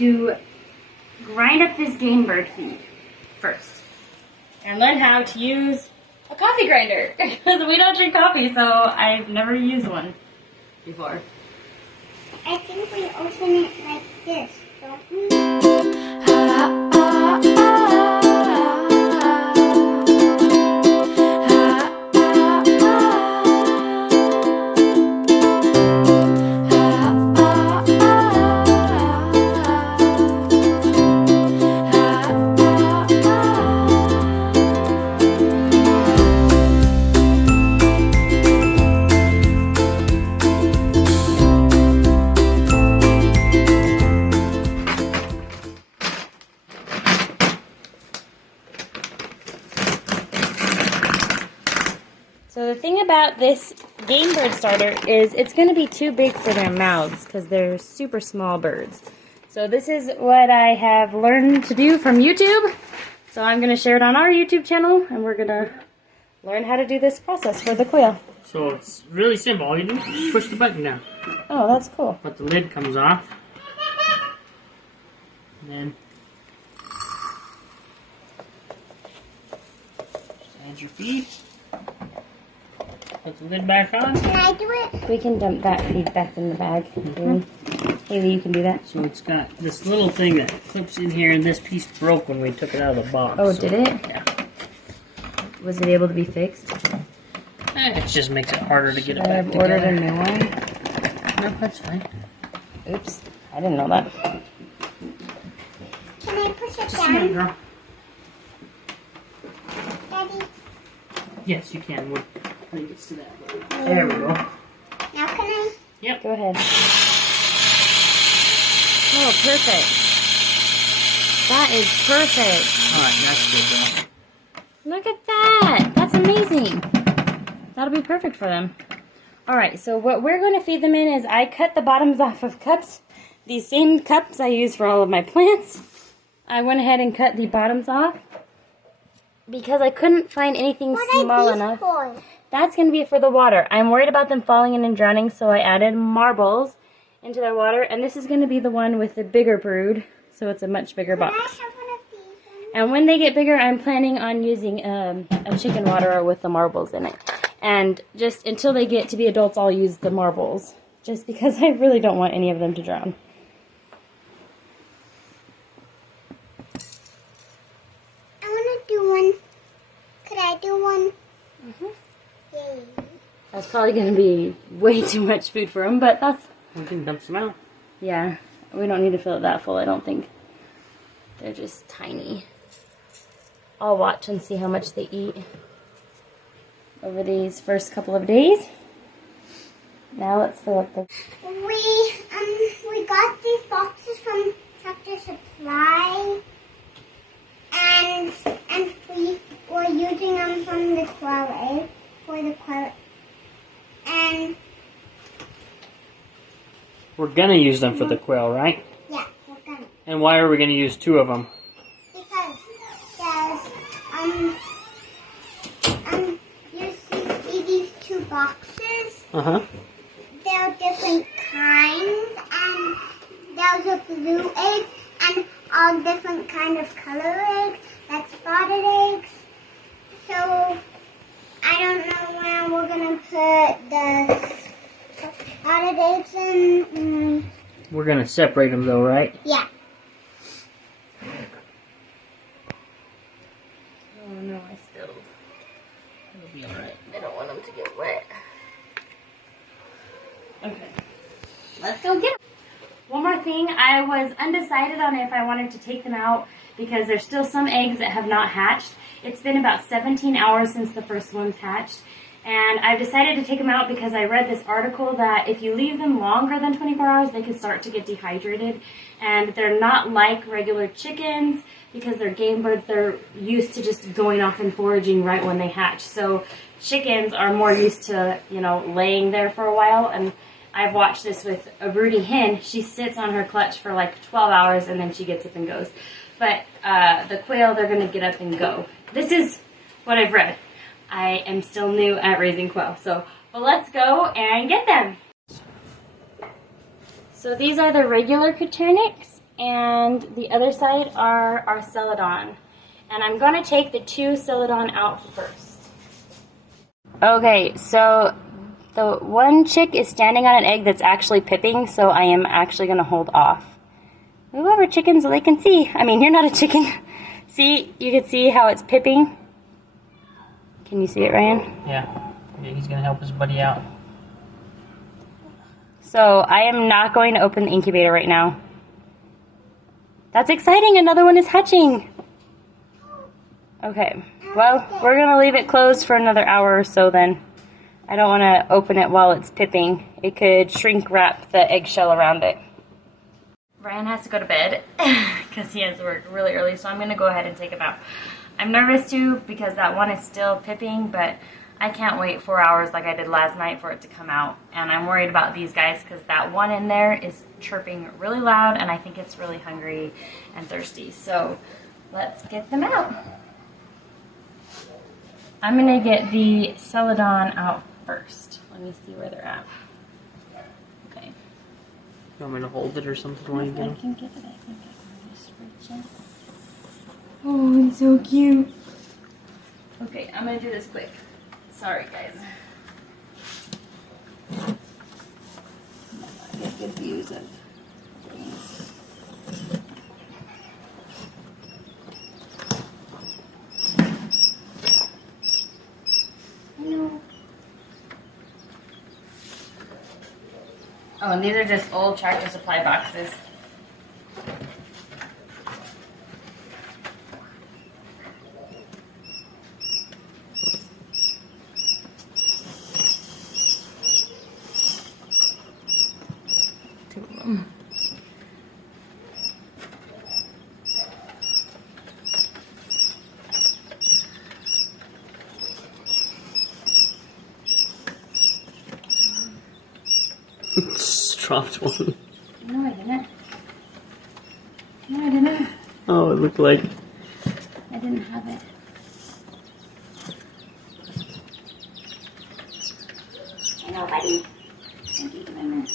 to grind up this game bird feed first and learn how to use a coffee grinder because we don't drink coffee, so I've never used one before. I think we open it like this, don't we? So the thing about this game bird starter is it's going to be too big for their mouths because they're super small birds. So this is what I have learned to do from YouTube. So I'm going to share it on our YouTube channel and we're going to learn how to do this process for the quail. So it's really simple. All you do is push the button down. Oh, that's cool. But the lid comes off. And then add your feed. Put the lid back on. Can I do it? We can dump that feed back in the bag. Haley, you can do that. So it's got this little thing that clips in here, and this piece broke when we took it out of the box. Oh, so, did it? Yeah. Was it able to be fixed? It just makes it harder to get it back I've together. ordered a new one. No, that's fine. Oops, I didn't know that. Can I push it Just a minute, down? girl. Daddy? Yes, you can. When it gets to that level. There we go. Now can I? Yep. Go ahead. Oh, perfect. That is perfect. Alright, that's good, girl. Look at that. That's amazing. That'll be perfect for them. Alright, so what we're going to feed them in is I cut the bottoms off of cups. These same cups I use for all of my plants. I went ahead and cut the bottoms off because I couldn't find anything small enough. For? That's going to be for the water. I'm worried about them falling in and drowning, so I added marbles into their water. And this is going to be the one with the bigger brood, so it's a much bigger Can I box. have one of these? And when they get bigger, I'm planning on using a chicken waterer with the marbles in it. And just until they get to be adults, I'll use the marbles. Just because I really don't want any of them to drown. I want to do one. Could I do one? Yay. That's probably going to be way too much food for them, but that's... We can dump some out. Yeah, we don't need to fill it that full, I don't think. They're just tiny. I'll watch and see how much they eat over these first couple of days. Now let's fill up the... We got these boxes from Tractor Supply, and we were using them from the Quail egg for the Quail, and We're gonna use them for the quail, right? yeah, we're gonna. And why are we gonna use 2 of them? Because you see these 2 boxes. Uh-huh. They're different kinds, and there's a blue egg, and all different kind of color eggs, like spotted eggs. So I don't know where we're gonna put the spotted eggs in. We're gonna separate them though, right? Yeah. Oh no, I spilled. It'll be alright. I don't want them to get wet. Okay. Let's go get them. One more thing, I was undecided on if I wanted to take them out because there's still some eggs that have not hatched. It's been about 17 hours since the first ones hatched. And I've decided to take them out because I read this article that if you leave them longer than 24 hours, they can start to get dehydrated. And they're not like regular chickens because they're game birds. They're used to just going off and foraging right when they hatch. So chickens are more used to, laying there for a while. And I've watched this with a broody hen. She sits on her clutch for like 12 hours and then she gets up and goes. But the quail, they're going to get up and go. This is what I've read. I am still new at raising quail. But let's go and get them. So these are the regular Coturnix, and the other side are our celadon. And I'm going to take the 2 celadon out first. Okay, so the one chick is standing on an egg that's actually pipping, so I am actually going to hold off. Move over, chickens, so they can see. I mean, you're not a chicken. See, you can see how it's pipping. Can you see it, Ryan? Yeah, he's going to help his buddy out. So I am not going to open the incubator right now. That's exciting, another one is hatching. Okay, well, we're going to leave it closed for another hour or so then. I don't want to open it while it's pipping. It could shrink wrap the eggshell around it. Ryan has to go to bed because he has to work really early, so I'm going to go ahead and take him out. I'm nervous too because that one is still pipping, but I can't wait 4 hours like I did last night for it to come out. And I'm worried about these guys because that one in there is chirping really loud, and I think it's really hungry and thirsty. So let's get them out. I'm going to get the celadon out first. Let me see where they're at. Okay. You want me to hold it or something while you get I him? can get it. I think I can just reach in. Oh, he's so cute. Okay, I'm going to do this quick. Sorry, guys. I get good views of things. Hello. Oh, and these are just old Tractor Supply boxes. Two of them. Just dropped one. No, I didn't. No, I didn't. Oh, it looked like... I didn't have it. I know, buddy. Thank you, Commander.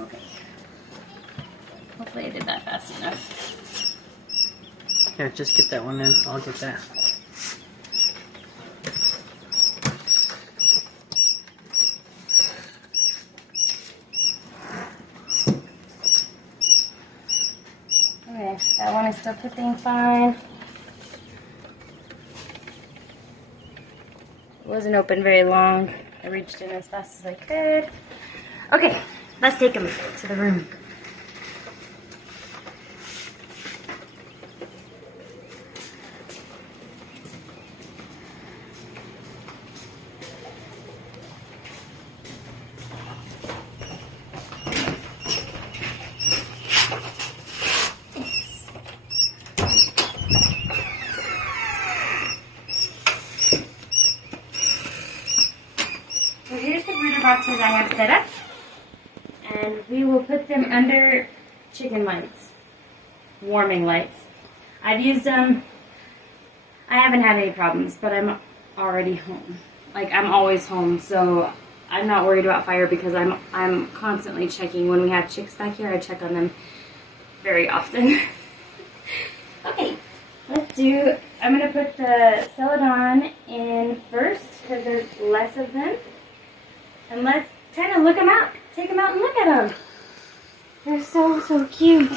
Okay. Hopefully I did that fast enough. Here, just get that one in. I'll get that. Okay, that one is still pipping fine. It wasn't open very long. I reached in as fast as I could. Okay, let's take him to the room. So here's the brooder boxes I have set up, and we will put them under chicken lights, warming lights. I've used them. I haven't had any problems, but I'm already home. Like, I'm always home, so I'm not worried about fire because I'm constantly checking. When we have chicks back here, I check on them very often. Okay, I'm going to put the celadon in first because there's less of them. And let's try to look them out. Take them out and look at them. They're so, so cute.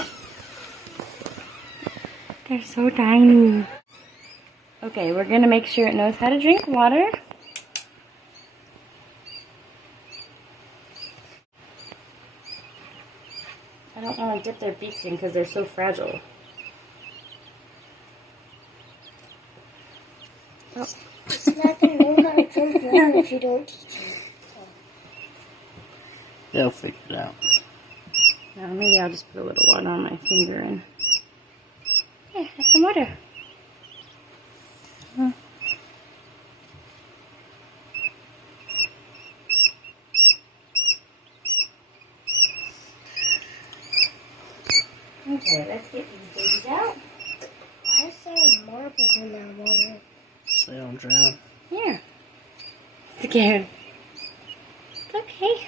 They're so tiny. Okay, we're going to make sure it knows how to drink water. I don't want to dip their beaks in because they're so fragile. Oh. It's not going to know how to drink water if you don't teach him. They'll figure it out. Now maybe I'll just put a little water on my finger and... Yeah, have some water. Okay, let's get these babies out. Why is there marbles in that water? So they don't drown. Here. scared. It's okay.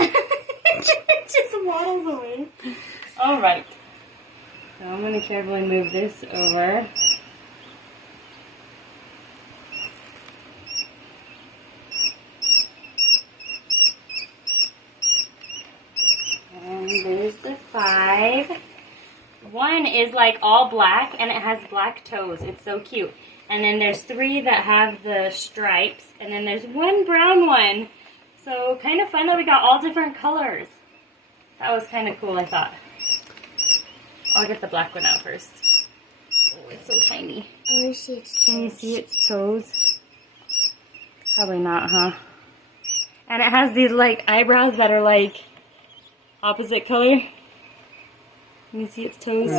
It just waddles away. All right. So I'm going to carefully move this over. And there's the 5. One is like all black and it has black toes. It's so cute. And then there's 3 that have the stripes. And then there's 1 brown one. So kind of fun that we got all different colors. That was kind of cool, I thought. I'll get the black one out first. Oh, it's so tiny. Can you see its toes? Can you see its toes? Probably not, huh? And it has these like eyebrows that are like opposite color. Can you see its toes?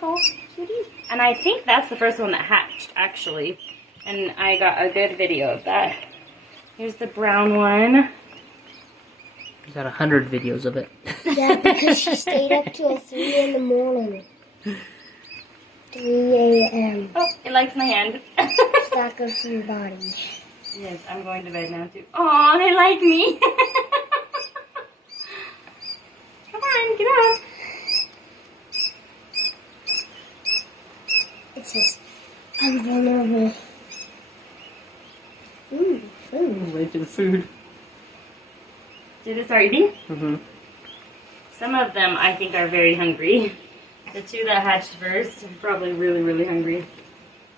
Oh, cutie. And I think that's the first one that hatched, actually. And I got a good video of that. Here's the brown one. You got 100 videos of it. Yeah, because she stayed up till 3 in the morning. 3 a.m. Oh, it likes my hand. It's not good for your body. Yes, I'm going to bed now too. Oh, they like me. Come on, get up. It says, I'm vulnerable. Ooh, food. Wait to the food. Did it start eating? Mm-hmm. Some of them I think are very hungry. The 2 that hatched first are probably really, really hungry.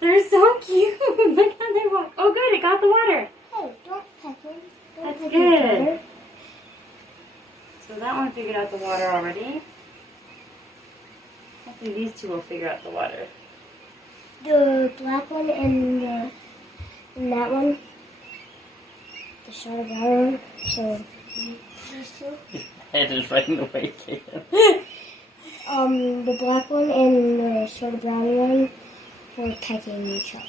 They're so cute. Look how they walk. Oh, good. It got the water. Hey, don't peck him. Don't That's peck good. your daughter. So that one figured out the water already. Hopefully these 2 will figure out the water. The black one and that one. The short of brown one. So, these 2. Head is right in the way, Caleb. The black one and the sort of brown one were pecking each other.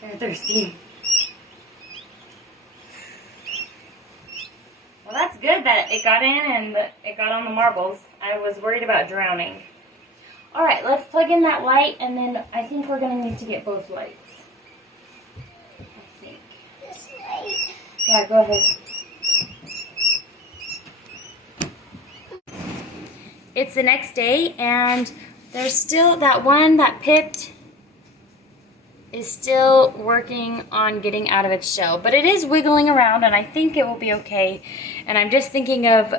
They're thirsty. Well, that's good that it got in and it got on the marbles. I was worried about drowning. All right, let's plug in that light, and then I think we're going to need to get both lights. I think. This light. Yeah, go ahead. It's the next day, and there's still that one that pipped is still working on getting out of its shell, but it is wiggling around, and I think it will be okay. And I'm just thinking of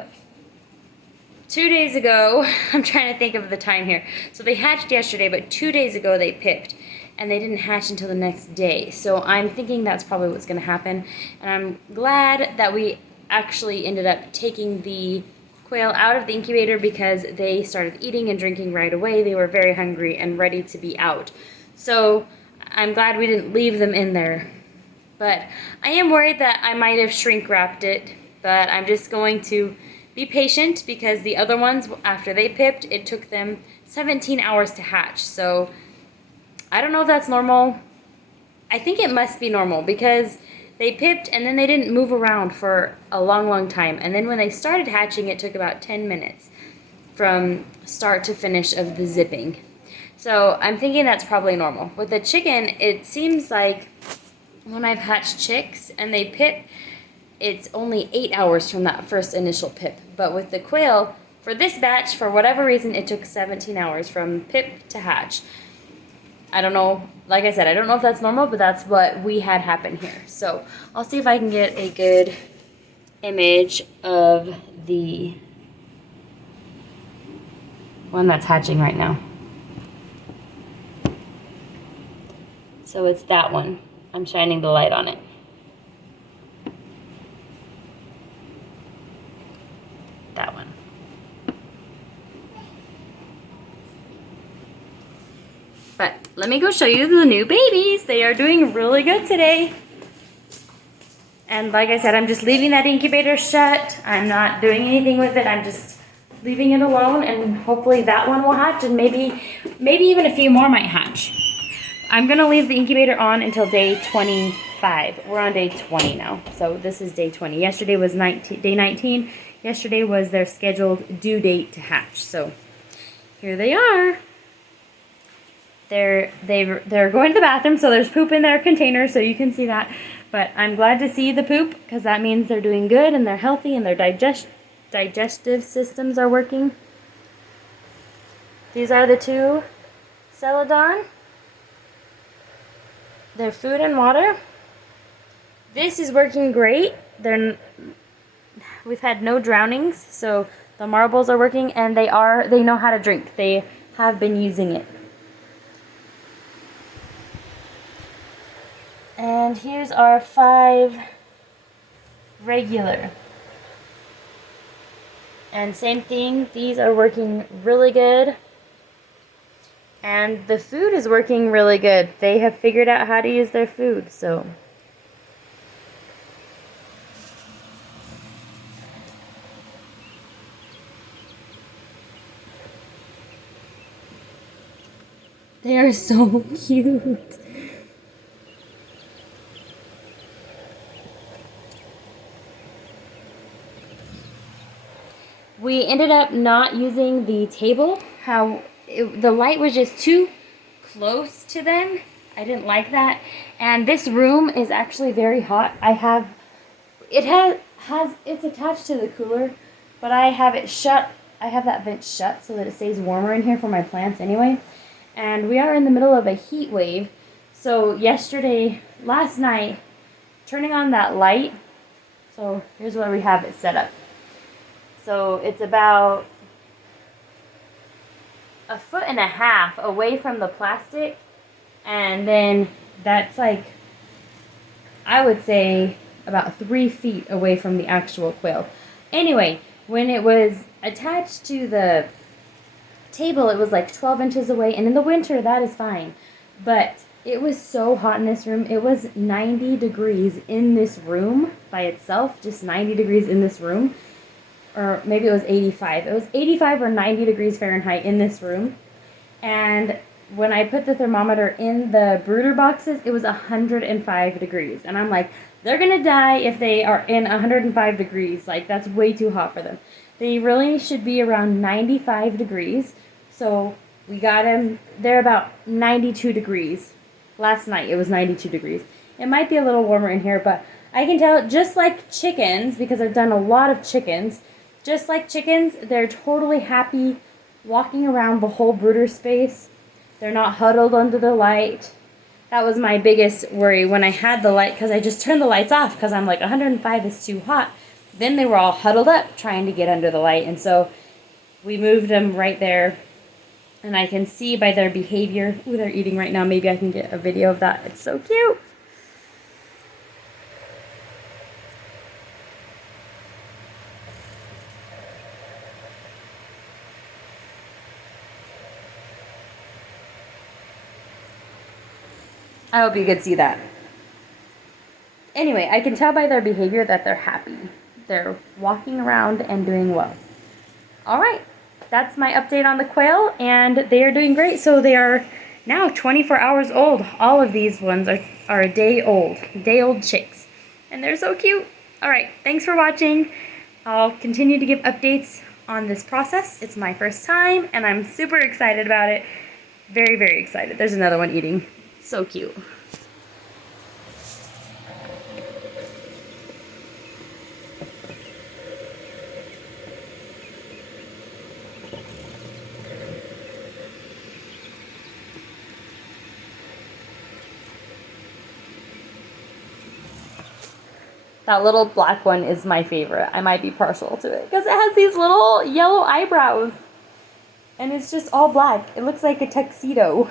2 days ago, I'm trying to think of the time here. So they hatched yesterday, but 2 days ago they pipped, and they didn't hatch until the next day. So I'm thinking that's probably what's going to happen, and I'm glad that we actually ended up taking the quail out of the incubator because they started eating and drinking right away. They were very hungry and ready to be out. So I'm glad we didn't leave them in there. But I am worried that I might have shrink wrapped it, but I'm just going to be patient because the other ones, after they pipped, it took them 17 hours to hatch. So I don't know if that's normal. I think it must be normal because they pipped and then they didn't move around for a long, long time. And then when they started hatching, it took about 10 minutes from start to finish of the zipping. So I'm thinking that's probably normal. With the chicken, it seems like when I've hatched chicks and they pip, it's only 8 hours from that first initial pip. But with the quail, for this batch, for whatever reason, it took 17 hours from pip to hatch. I don't know, like I said, I don't know if that's normal, but that's what we had happen here. So I'll see if I can get a good image of the one that's hatching right now. So it's that one. I'm shining the light on it. That one. But let me go show you the new babies. They are doing really good today. And like I said, I'm just leaving that incubator shut. I'm not doing anything with it. I'm just leaving it alone, and hopefully that one will hatch, and maybe even a few more might hatch. I'm gonna leave the incubator on until day 25. We're on day 20 now, so this is day 20. Yesterday was day 19. Yesterday was their scheduled due date to hatch, so here they are. They're going to the bathroom, so there's poop in their container, so you can see that. But I'm glad to see the poop, because that means they're doing good and they're healthy and their digestive systems are working. These are the two Celadon. Their food and water. This is working great. We've had no drownings, so the marbles are working, and they know how to drink. They have been using it. And here's our 5 regular. And same thing, these are working really good. And the food is working really good. They have figured out how to use their food, so. They are so cute. We ended up not using the table. The light was just too close to them. I didn't like that. And this room is actually very hot. It's attached to the cooler, but I have it shut. I have that vent shut so that it stays warmer in here for my plants anyway. And we are in the middle of a heat wave. So last night, turning on that light, so here's where we have it set up. So it's about 1.5 feet away from the plastic, and then that's like, I would say about 3 feet away from the actual quail. Anyway, when it was attached to the table, it was like 12 inches away, and in the winter that is fine, but it was so hot in this room. It was 90 degrees in this room by itself, just 90 degrees in this room. Or maybe it was 85. It was 85 or 90 degrees Fahrenheit in this room. And when I put the thermometer in the brooder boxes, it was 105 degrees. And I'm like, they're going to die if they are in 105 degrees. Like, that's way too hot for them. They really should be around 95 degrees. So we got them, they're about 92 degrees. Last night it was 92 degrees. It might be a little warmer in here, but I can tell, just like chickens, because I've done a lot of chickens, just like chickens, they're totally happy walking around the whole brooder space. They're not huddled under the light. That was my biggest worry when I had the light, because I just turned the lights off because I'm like, 105 is too hot. Then they were all huddled up trying to get under the light, and so we moved them right there. And I can see by their behavior. Ooh, they're eating right now. Maybe I can get a video of that. It's so cute. I hope you could see that. Anyway, I can tell by their behavior that they're happy. They're walking around and doing well. All right, that's my update on the quail, and they are doing great. So they are now 24 hours old. All of these ones are a day old chicks, and they're so cute. All right, thanks for watching. I'll continue to give updates on this process. It's my first time, and I'm super excited about it. Very, very excited. There's another one eating. So cute. That little black one is my favorite. I might be partial to it because it has these little yellow eyebrows. And it's just all black. It looks like a tuxedo.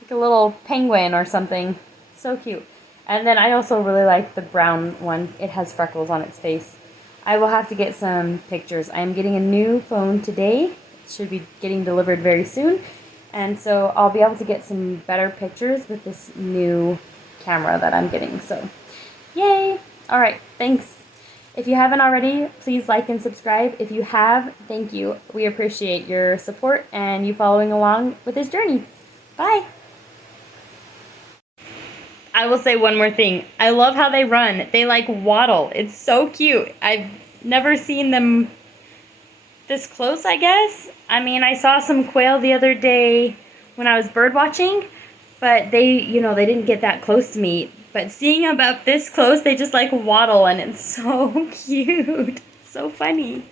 Like a little penguin or something. So cute. And then I also really like the brown one. It has freckles on its face. I will have to get some pictures. I'm getting a new phone today. It should be getting delivered very soon. And so I'll be able to get some better pictures with this new camera that I'm getting. So, yay! Alright, thanks. If you haven't already, please like and subscribe. If you have, thank you. We appreciate your support and you following along with this journey. Bye. I will say one more thing. I love how they run. They like waddle. It's so cute. I've never seen them this close, I guess. I mean, I saw some quail the other day when I was bird watching, but they didn't get that close to me. But seeing them up this close, they just like waddle and it's so cute. So funny.